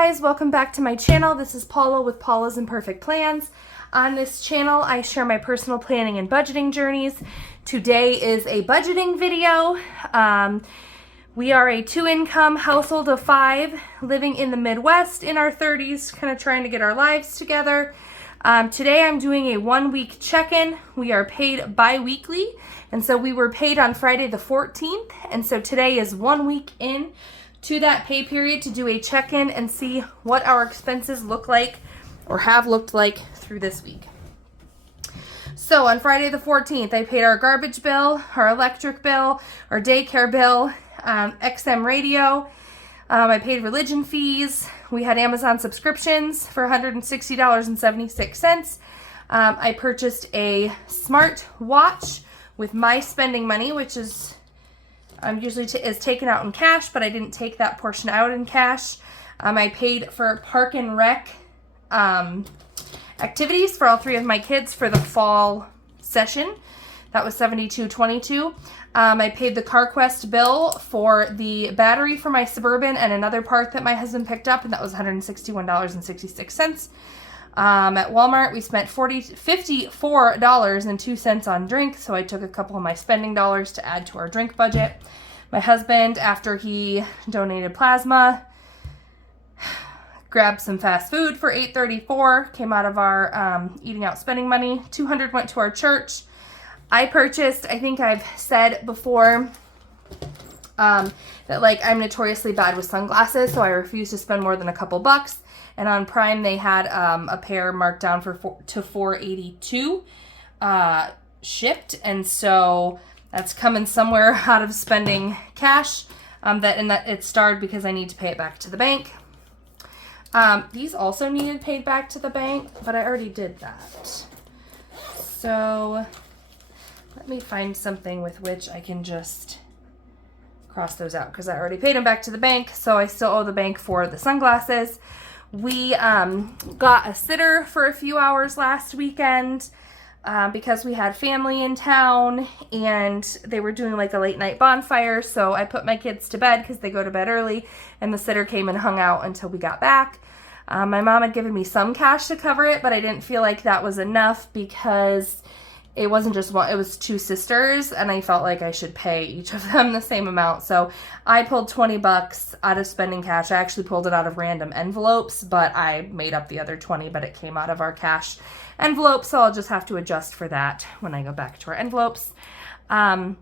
guys, welcome back to my channel. This is Paula with Paula's Imperfect Plans. On this channel, I share my personal planning and budgeting journeys. Today is a budgeting video. We are a two-income household of 5 living in the Midwest in our 30s, kind of trying to get our lives together. Today I'm doing a 1-week check-in. We are paid bi-weekly, and so we were paid on Friday the 14th, and so today is 1 week in to that pay period to do a check-in and see what our expenses look like or have looked like through this week. So on Friday the 14th, I paid our garbage bill, our electric bill, our daycare bill, XM radio. I paid religion fees. We had Amazon subscriptions for $160.76. I purchased a smart watch with my spending money, which is usually is taken out in cash, but I didn't take that portion out in cash. I paid for Park and Rec activities for all 3 of my kids for the fall session. That was $72.22. I paid the CarQuest bill for the battery for my Suburban and another part that my husband picked up, and that was $161.66. At Walmart, we spent $54.02 on drink, so I took a couple of my spending dollars to add to our drink budget. My husband, after he donated plasma, grabbed some fast food for $8.34, came out of our eating out spending money. $200 went to our church. I purchased, I think I've said before, that like I'm notoriously bad with sunglasses, so I refuse to spend more than a couple bucks. And on Prime, they had a pair marked down to $482 shipped, and so that's coming somewhere out of spending cash. That it starred because I need to pay it back to the bank. These also needed paid back to the bank, but I already did that. So let me find something with which I can just cross those out because I already paid them back to the bank, so I still owe the bank for the sunglasses. We got a sitter for a few hours last weekend because we had family in town and they were doing like a late night bonfire, so I put my kids to bed because they go to bed early, and the sitter came and hung out until we got back. My mom had given me some cash to cover it, but I didn't feel like that was enough because it wasn't just one, it was 2 sisters, and I felt like I should pay each of them the same amount. So I pulled $20 out of spending cash. I actually pulled it out of random envelopes, but I made up the other 20, but it came out of our cash envelope, so I'll just have to adjust for that when I go back to our envelopes. So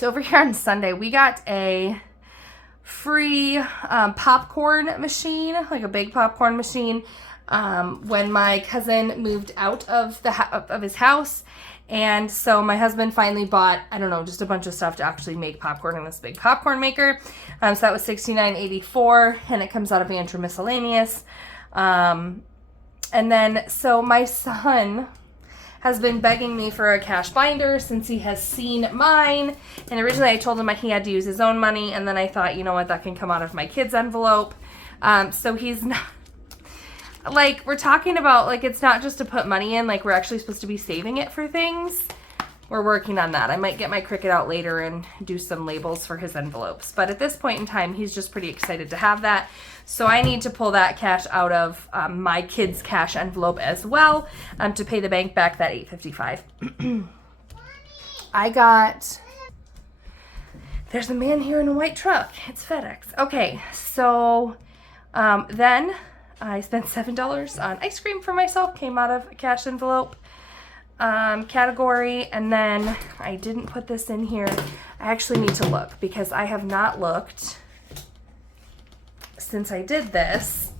over here on Sunday, we got a free popcorn machine, like a big popcorn machine, when my cousin moved out of his house. And so my husband finally bought, I don't know, just a bunch of stuff to actually make popcorn in this big popcorn maker. So that was $69.84, and it comes out of Andrew Miscellaneous. And then, so my son has been begging me for a cash binder since he has seen mine. And originally I told him he had to use his own money, and then I thought, you know what, that can come out of my kid's envelope. So he's not, like, we're talking about, like, it's not just to put money in, like, we're actually supposed to be saving it for things. We're working on that. I might get my Cricut out later and do some labels for his envelopes. But at this point in time, he's just pretty excited to have that. So I need to pull that cash out of my kid's cash envelope as well to pay the bank back that $855. I got, there's a man here in a white truck. It's FedEx. Okay, so then I spent $7 on ice cream for myself, came out of a cash envelope category, and then I didn't put this in here. I actually need to look because I have not looked since I did this.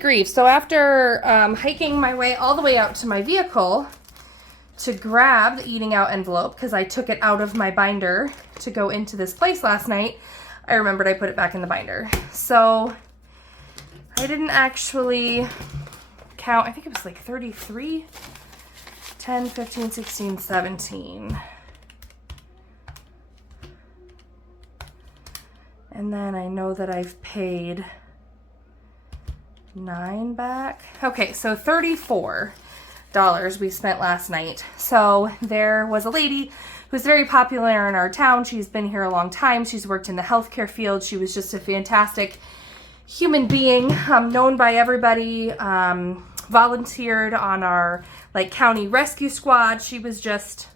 Grief. So after hiking my way all the way out to my vehicle to grab the eating out envelope, because I took it out of my binder to go into this place last night, I remembered I put it back in the binder. So I didn't actually count. I think it was like 33, 10, 15, 16, 17. And then I know that I've paid 9 back. Okay, so 34. we spent last night. So there was a lady who's very popular in our town. She's been here a long time. She's worked in the healthcare field. She was just a fantastic human being, known by everybody, volunteered on our like county rescue squad. She was just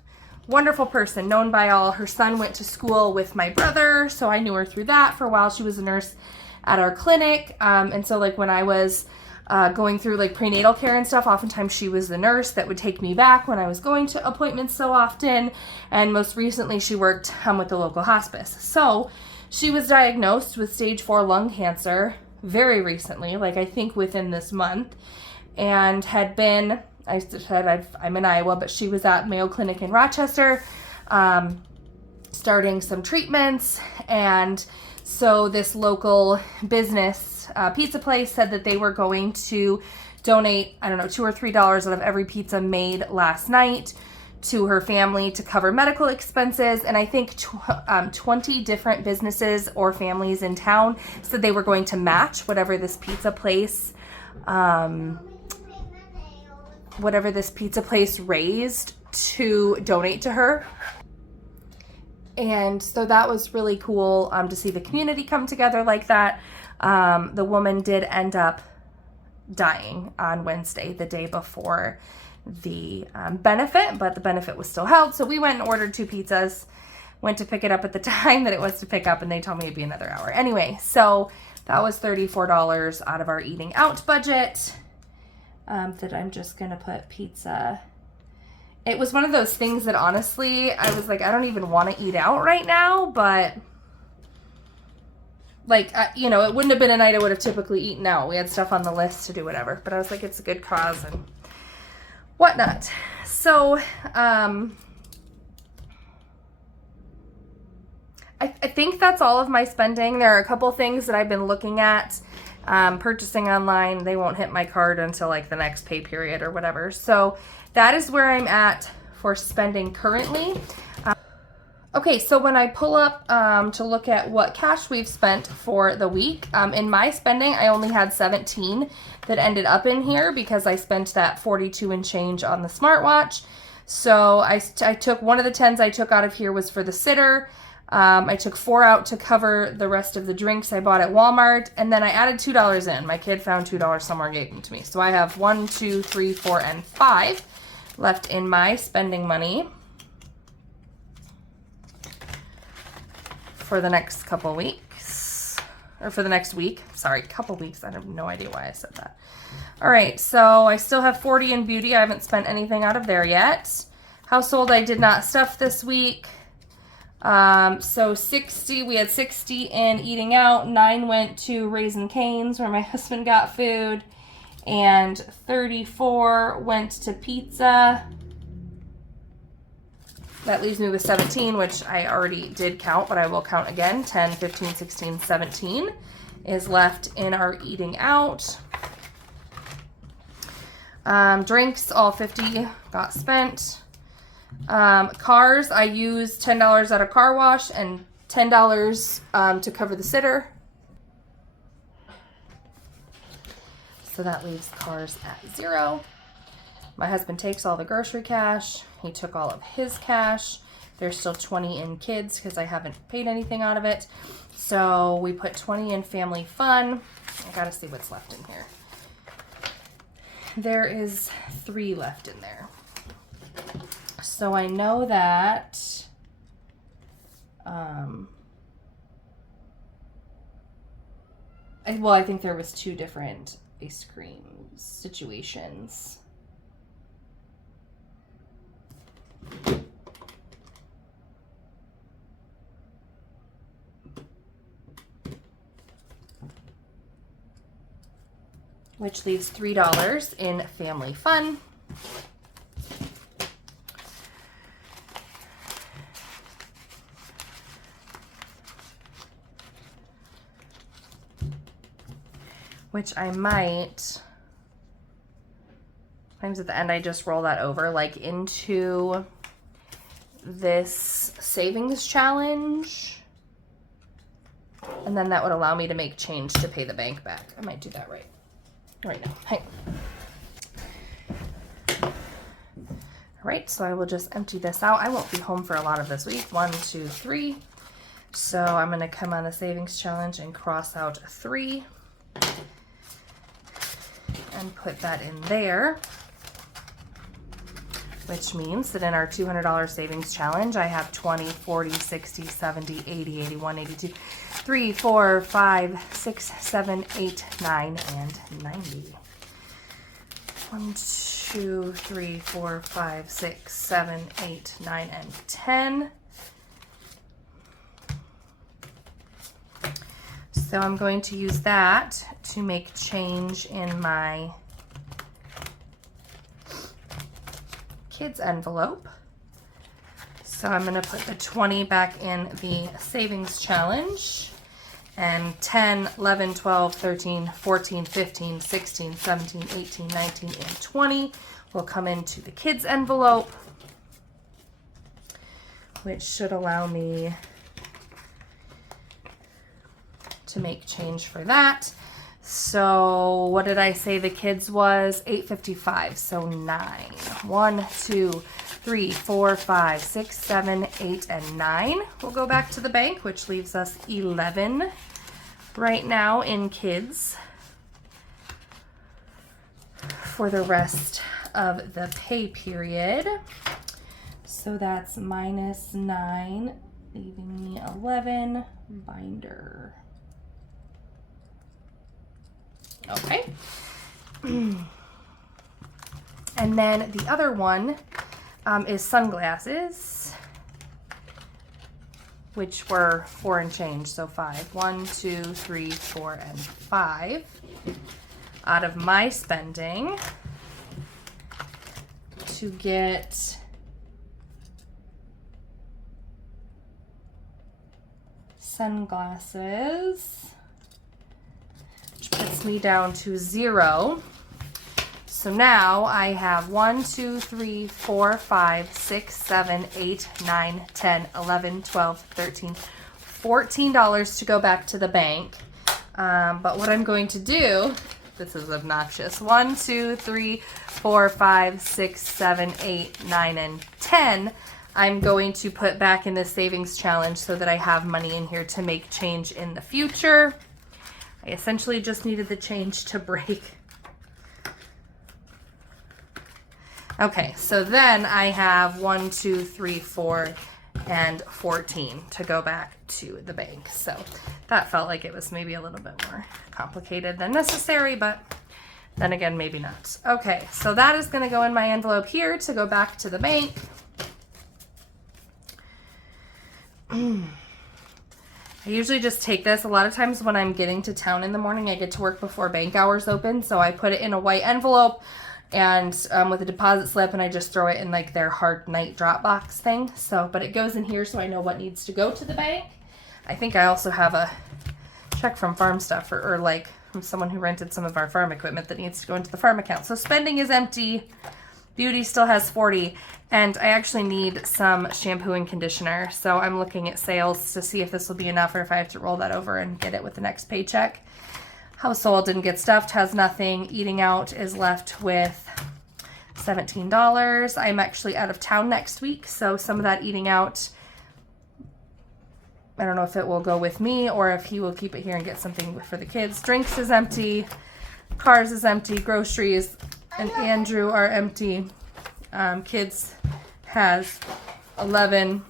wonderful person, known by all. Her son went to school with my brother, so I knew her through that for a while. She was a nurse at our clinic, and so like when I was going through like prenatal care and stuff, oftentimes she was the nurse that would take me back when I was going to appointments so often. And most recently she worked with the local hospice. So she was diagnosed with stage 4 lung cancer very recently, like I think within this month, and had been, I said I'm in Iowa, but she was at Mayo Clinic in Rochester, starting some treatments. And so this local business pizza place said that they were going to donate, I don't know, $2 or $3 out of every pizza made last night to her family to cover medical expenses. And I think 20 different businesses or families in town said they were going to match whatever this pizza place raised to donate to her. And so that was really cool to see the community come together like that. The woman did end up dying on Wednesday, the day before the benefit, but the benefit was still held. So we went and ordered 2 pizzas, went to pick it up at the time that it was to pick up, and they told me it'd be another hour. Anyway, so that was $34 out of our eating out budget. That I'm just gonna put pizza. It was one of those things that honestly, I was like, I don't even want to eat out right now, but like, you know, it wouldn't have been a night I would have typically eaten out. We had stuff on the list to do whatever, but I was like, it's a good cause and whatnot. So, I think that's all of my spending. There are a couple things that I've been looking at, purchasing online. They won't hit my card until like the next pay period or whatever. So that is where I'm at for spending currently. Okay, so when I pull up to look at what cash we've spent for the week, in my spending, I only had 17 that ended up in here because I spent that 42 and change on the smartwatch. So I took one of the 10s I took out of here was for the sitter. I took 4 out to cover the rest of the drinks I bought at Walmart, and then I added $2 in. My kid found $2 somewhere and gave them to me. So I have 1, 2, 3, 4, and 5 left in my spending money for the next couple weeks, or for the next week. Sorry, couple weeks. I have no idea why I said that. All right, so I still have 40 in beauty. I haven't spent anything out of there yet. Household, I did not stuff this week. So 60, we had 60 in eating out. 9 went to Raising Cane's where my husband got food, and 34 went to pizza. That leaves me with 17, which I already did count, but I will count again. 10, 15, 16, 17 is left in our eating out. Drinks, all 50 got spent. Cars, I used $10 at a car wash and $10 to cover the sitter. So that leaves cars at 0. My husband takes all the grocery cash. He took all of his cash. There's still 20 in kids because I haven't paid anything out of it. So we put 20 in family fun. I gotta see what's left in here. There is 3 left in there. So I know that I think there was 2 different ice cream situations. Which leaves $3 in family fun. Which I might, sometimes at the end I just roll that over like into this savings challenge. And then that would allow me to make change to pay the bank back. I might do that right now. Hang on. All right, so I will just empty this out. I won't be home for a lot of this week. 1, 2, 3. So I'm going to come on the savings challenge and cross out 3 and put that in there, which means that in our $200 savings challenge, I have 20, 40, 60, 70, 80, 81, 82, 3, 4, 5, 6, 7, 8, 9, and 90. 1, 2, 3, 4, 5, 6, 7, 8, 9, and 10. So I'm going to use that to make change in my kids envelope. So I'm going to put the 20 back in the savings challenge, and 10, 11, 12, 13, 14, 15, 16, 17, 18, 19, and 20 will come into the kids envelope, which should allow me to make change for that. So what did I say the kids was? $8.55. So 9. 1, 2, 3, 4, 5, 6, 7, 8, and 9 will go back to the bank, which leaves us 11 right now in kids for the rest of the pay period. So that's minus 9, leaving me 11 binder. Okay. And then the other one is sunglasses, which were 4 and change, so 5. 1, 2, 3, 4, and 5 out of my spending to get sunglasses, which puts me down to 0. So now I have 1, 2, 3, 4, 5, 6, 7, 8, 9, 10, 11, 12, 13, $14 to go back to the bank. But what I'm going to do, this is obnoxious, 1, 2, 3, 4, 5, 6, 7, 8, 9, and 10, I'm going to put back in the savings challenge so that I have money in here to make change in the future. I essentially just needed the change to break. Okay, so then I have 1, 2, 3, 4, and 14 to go back to the bank. So that felt like it was maybe a little bit more complicated than necessary, but then again, maybe not. Okay, so that is going to go in my envelope here to go back to the bank. I usually just take this. A lot of times when I'm getting to town in the morning, I get to work before bank hours open, so I put it in a white envelope and with a deposit slip, and I just throw it in like their hard night drop box thing. So, but it goes in here so I know what needs to go to the bank. I think I also have a check from Farm Stuff or like from someone who rented some of our farm equipment that needs to go into the farm account. So spending is empty. Beauty still has 40, and I actually need some shampoo and conditioner. So I'm looking at sales to see if this will be enough or if I have to roll that over and get it with the next paycheck. Household didn't get stuffed, has nothing. Eating out is left with $17. I'm actually out of town next week, so some of that eating out, I don't know if it will go with me or if he will keep it here and get something for the kids. Drinks is empty. Cars is empty. Groceries and Andrew are empty. Kids has 11.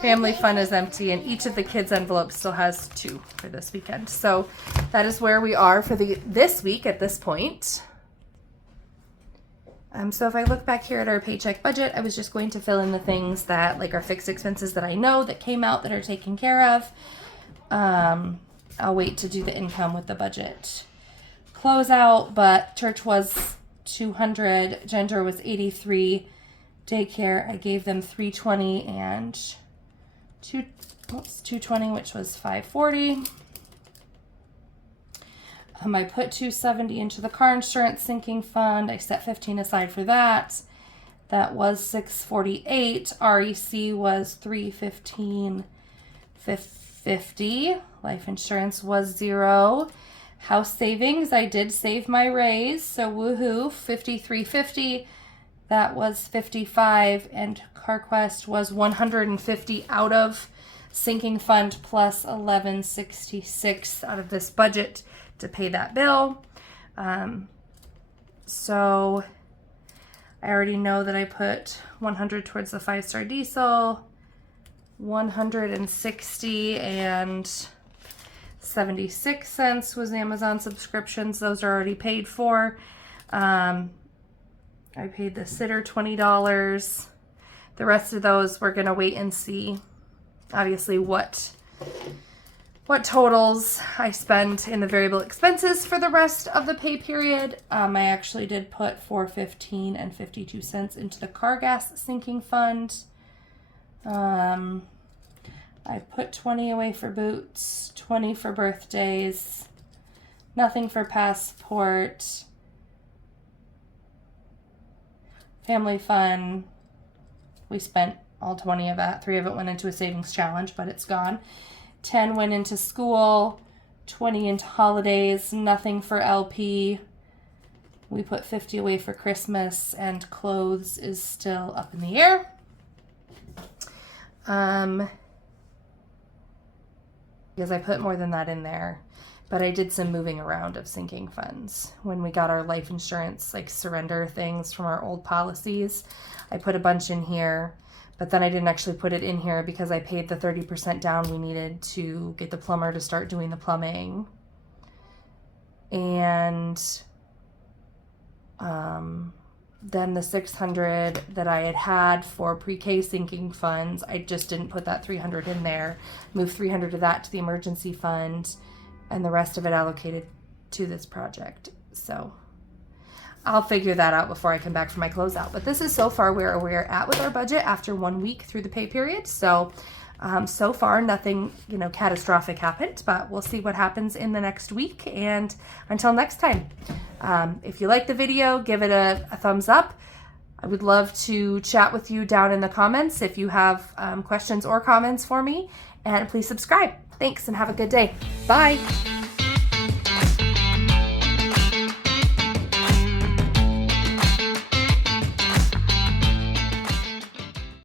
Family fun is empty, and each of the kids' envelopes still has 2 for this weekend. So that is where we are for this week at this point. So if I look back here at our paycheck budget, I was just going to fill in the things that like our fixed expenses that I know that came out that are taken care of. I'll wait to do the income with the budget closeout, but church was $200, Ginger was $83, daycare I gave them $320 and $220, which was $540. I put $270 into the car insurance sinking fund. I set $15 aside for that. That was $648. REC was $315.50. Life insurance was $0. House savings, I did save my raise, so woohoo, $53.50. that was 55, and CarQuest was 150 out of sinking fund plus 1166 out of this budget to pay that bill. So I already know that I put 100 towards the 5-star diesel, 160 and 76 cents was Amazon subscriptions. Those are already paid for. I paid the sitter $20. The rest of those we're gonna wait and see, obviously, what totals I spend in the variable expenses for the rest of the pay period. I actually did put $4.15 and 52 cents into the car gas sinking fund. I put 20 away for boots, 20 for birthdays, nothing for passport, family fun. We spent all 20 of that. 3 of it went into a savings challenge, but it's gone. 10 went into school, 20 into holidays, nothing for LP. We put 50 away for Christmas, and clothes is still up in the air. Because I put more than that in there, but I did some moving around of sinking funds. When we got our life insurance, like surrender things from our old policies, I put a bunch in here. But then I didn't actually put it in here because I paid the 30% down we needed to get the plumber to start doing the plumbing. And then the 600 that I had for pre-K sinking funds, I just didn't put that 300 in there. Moved 300 of that to the emergency fund, and the rest of it allocated to this project. So I'll figure that out before I come back for my closeout. But this is so far where we're at with our budget after 1 week through the pay period. So, so far nothing, catastrophic happened, but we'll see what happens in the next week. And until next time, if you like the video, give it a thumbs up. I would love to chat with you down in the comments if you have questions or comments for me. And please subscribe. Thanks, and have a good day. Bye.